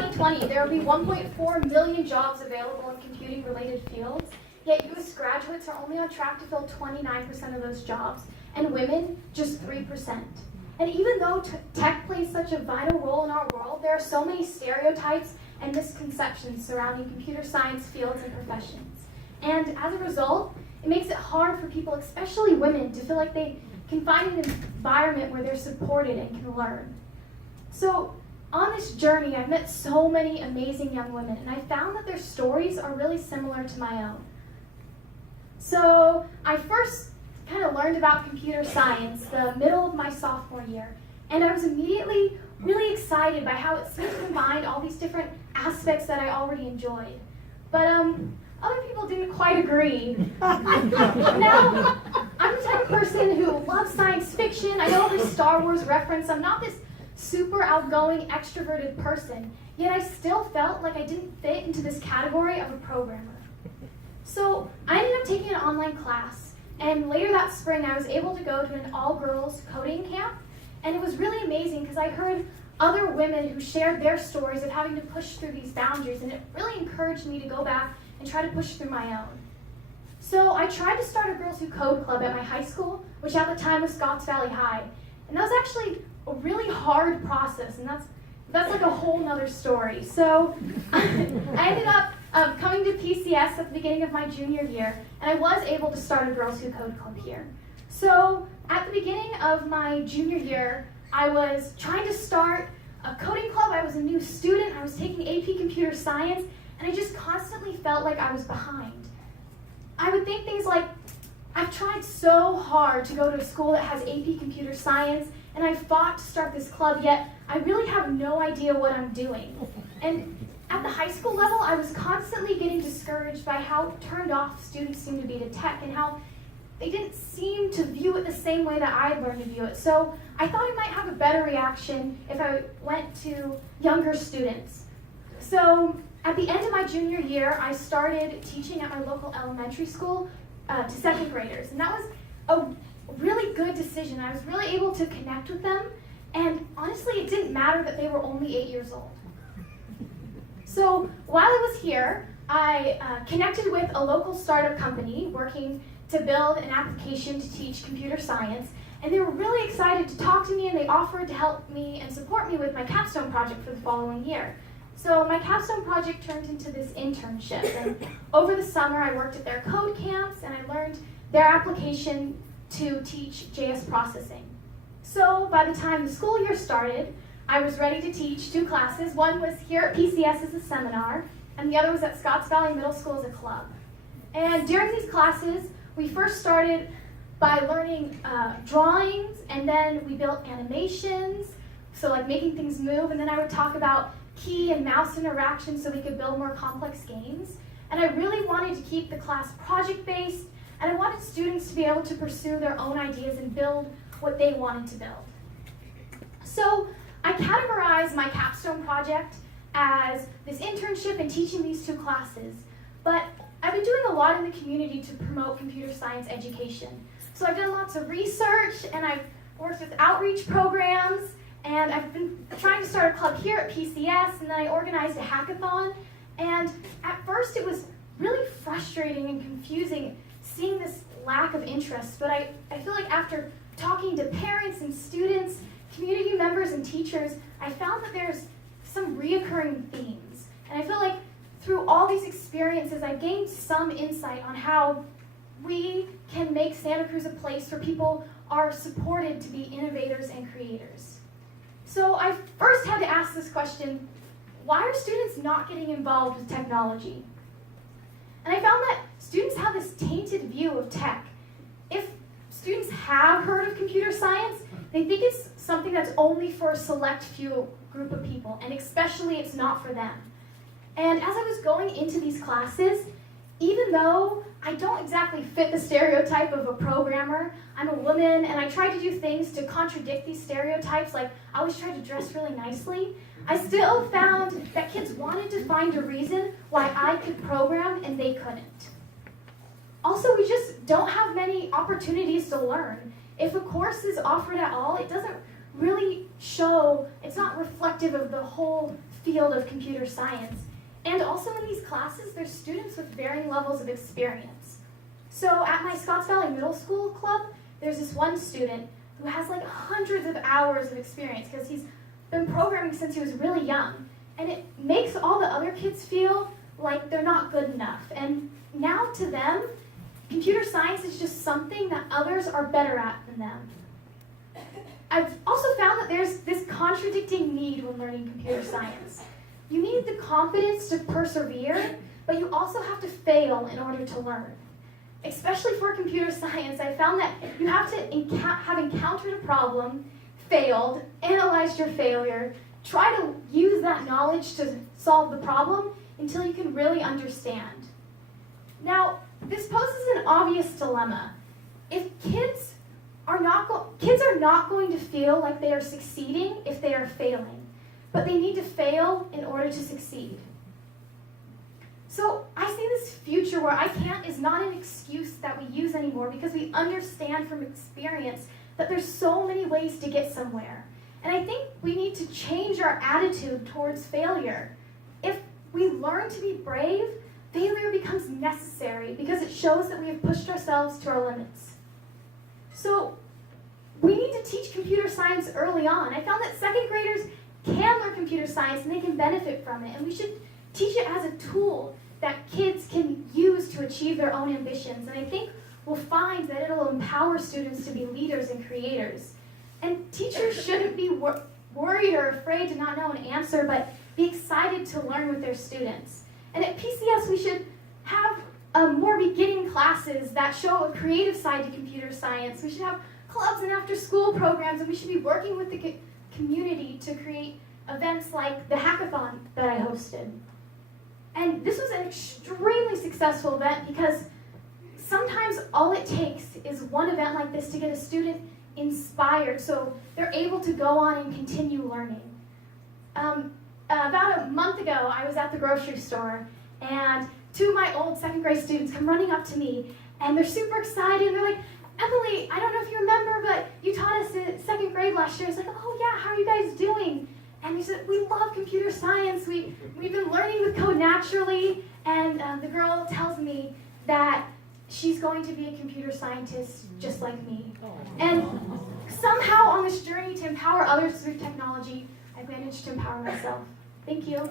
2020, there will be 1.4 million jobs available in computing-related fields, yet U.S. graduates are only on track to fill 29% of those jobs, and women just 3%. And even though tech plays such a vital role in our world, there are so many stereotypes and misconceptions surrounding computer science fields and professions. And as a result, it makes it hard for people, especially women, to feel like they can find an environment where they're supported and can learn. So on this journey, I've met so many amazing young women, and I found that their stories are really similar to my own. So I first kind of learned about computer science the middle of my sophomore year, and I was immediately really excited by how it seemed to combine all these different aspects that I already enjoyed. But other people didn't quite agree. Now, I'm the type of person who loves science fiction. I know every Star Wars reference. I'm not this super outgoing, extroverted person, yet I still felt like I didn't fit into this category of a programmer. So I ended up taking an online class, and later that spring I was able to go to an all-girls coding camp, and it was really amazing because I heard other women who shared their stories of having to push through these boundaries, and it really encouraged me to go back and try to push through my own. So I tried to start a Girls Who Code club at my high school, which at the time was Scotts Valley High, and that was actually a really hard process, and that's like a whole nother story. So I ended up coming to PCS at the beginning of my junior year, and I was able to start a Girls Who Code club here. So at the beginning of my junior year, I was trying to start a coding club. I was a new student. I was taking AP Computer Science, and I just constantly felt like I was behind. I would think things like, I've tried so hard to go to a school that has AP Computer Science, and I fought to start this club, yet I really have no idea what I'm doing. And at the high school level, I was constantly getting discouraged by how turned off students seemed to be to tech and how they didn't seem to view it the same way that I had learned to view it. So I thought I might have a better reaction if I went to younger students. So at the end of my junior year, I started teaching at my local elementary school to second graders. And that was a really good decision. I was really able to connect with them. And honestly, it didn't matter that they were only 8 years old. So while I was here, I connected with a local startup company working to build an application to teach computer science, and they were really excited to talk to me, and they offered to help me and support me with my capstone project for the following year. So my capstone project turned into this internship, and over the summer I worked at their code camps, and I learned their application to teach JS processing. So by the time the school year started, I was ready to teach 2 classes. One was here at PCS as a seminar, and the other was at Scotts Valley Middle School as a club. And during these classes, we first started by learning drawings, and then we built animations, so like making things move, and then I would talk about key and mouse interactions so we could build more complex games. And I really wanted to keep the class project-based, and I wanted students to be able to pursue their own ideas and build what they wanted to build. So I categorized my capstone project as this internship and teaching these 2 classes, but I've been doing a lot in the community to promote computer science education. So I've done lots of research, and I've worked with outreach programs, and I've been trying to start a club here at PCS, and then I organized a hackathon. And at first it was really frustrating and confusing seeing this lack of interest, but I feel like after talking to parents and students, community members and teachers, I found that there's some reoccurring themes. And I feel like through all these experiences, I gained some insight on how we can make Santa Cruz a place where people are supported to be innovators and creators. So I first had to ask this question, why are students not getting involved with technology? And I found that students have this tainted view of tech. If students have heard of computer science, they think it's something that's only for a select few group of people, and especially it's not for them. And as I was going into these classes, even though I don't exactly fit the stereotype of a programmer, I'm a woman, and I try to do things to contradict these stereotypes, like I always try to dress really nicely, I still found that kids wanted to find a reason why I could program and they couldn't. Also, we just don't have many opportunities to learn. If a course is offered at all, it doesn't really show, it's not reflective of the whole field of computer science. And also in these classes, there's students with varying levels of experience. So at my Scotts Valley Middle School club, there's this one student who has like hundreds of hours of experience because he's been programming since he was really young. And it makes all the other kids feel like they're not good enough. And now to them, computer science is just something that others are better at than them. I've also found that there's this contradicting need when learning computer science. You need the confidence to persevere, but you also have to fail in order to learn. Especially for computer science, I found that you have to have encountered a problem, failed, analyzed your failure, try to use that knowledge to solve the problem until you can really understand. Now, this poses an obvious dilemma. If kids are not going to feel like they are succeeding if they are failing, but they need to fail in order to succeed. So I see this future where I can't is not an excuse that we use anymore because we understand from experience that there's so many ways to get somewhere. And I think we need to change our attitude towards failure. If we learn to be brave, failure becomes necessary because it shows that we have pushed ourselves to our limits. So we need to teach computer science early on. I found that second graders can learn computer science and they can benefit from it. And we should teach it as a tool that kids can use to achieve their own ambitions. And I think we'll find that it'll empower students to be leaders and creators. And teachers shouldn't be worried or afraid to not know an answer, but be excited to learn with their students. And at PCS, we should have more beginning classes that show a creative side to computer science. We should have clubs and after-school programs, and we should be working with the community to create events like the hackathon that I hosted. And this was an extremely successful event because sometimes all it takes is one event like this to get a student inspired so they're able to go on and continue learning. About a month ago, I was at the grocery store, and two of my old second grade students come running up to me, and they're super excited, and they're like, Emily, I don't know if you remember, but you taught us in second grade last year. I was like, oh yeah, how are you guys doing? And they said, we love computer science. We've been learning the code naturally. And the girl tells me that she's going to be a computer scientist just like me. And somehow on this journey to empower others through technology, I've managed to empower myself. Thank you.